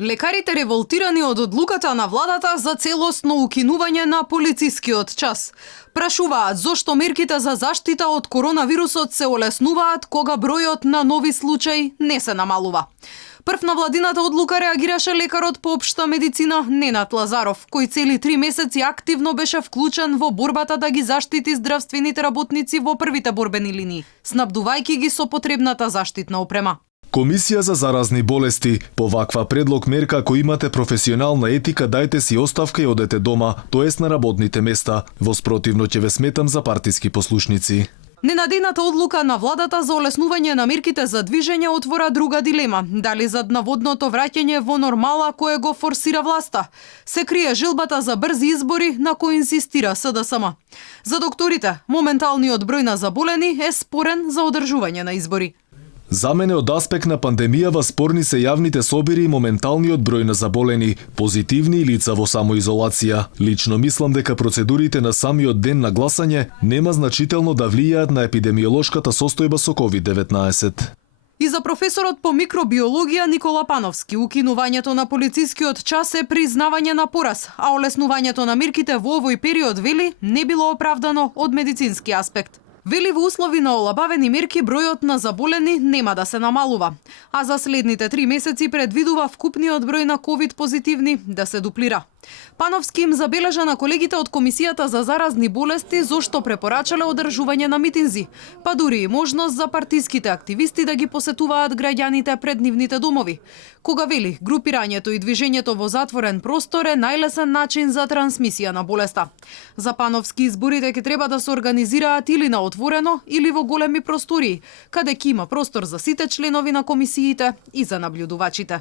Лекарите револтирани од одлуката на владата за целосно укинување на полицискиот час. Прашуваат зошто мерките за заштита од коронавирусот се олеснуваат кога бројот на нови случаи не се намалува. Прв на владината одлука реагираше лекарот по општа медицина Ненад Лазаров, кој цели 3 месеци активно беше вклучен во борбата да ги заштити здравствените работници во првите борбени линии, снабдувајќи ги со потребната заштитна опрема. Комисија за заразни болести, по ваква предлог мерка ако имате професионална етика, дајте си оставка и одете дома, тоест на работните места. Во спротивно ќе ве сметам за партиски послушници. Ненадејната одлука на владата за олеснување на мерките за движење отвора друга дилема. Дали зад наводното враќање во нормала кое го форсира власта? Се крие желбата за брзи избори на кој инсистира СДСМ. За докторите, моменталниот број на заболени е спорен за одржување на избори. За мене од аспект на пандемијава спорни се јавните собири и моменталниот број на заболени, позитивни и лица во самоизолација. Лично мислам дека процедурите на самиот ден на гласање нема значително да влијаат на епидемиолошката состојба со COVID-19. И за професорот по микробиологија Никола Пановски, укинувањето на полицискиот час е признавање на пораз, а олеснувањето на мерките во овој период, вели, не било оправдано од медицински аспект. Вели, во услови на олабавени мерки бројот на заболени нема да се намалува, а за следните 3 месеци предвидува вкупниот број на ковид позитивни да се дуплира. Пановски им забележа на колегите од Комисијата за заразни болести зошто препорачале одржување на митинзи, па дури и можност за партиските активисти да ги посетуваат граѓаните пред нивните домови. Кога вели, групирањето и движењето во затворен простор е најлесен начин за трансмисија на болеста. За Пановски изборите ќе треба да се организираат или на отворено, или во големи простории, каде ќе има простор за сите членови на комисиите и за наблюдувачите.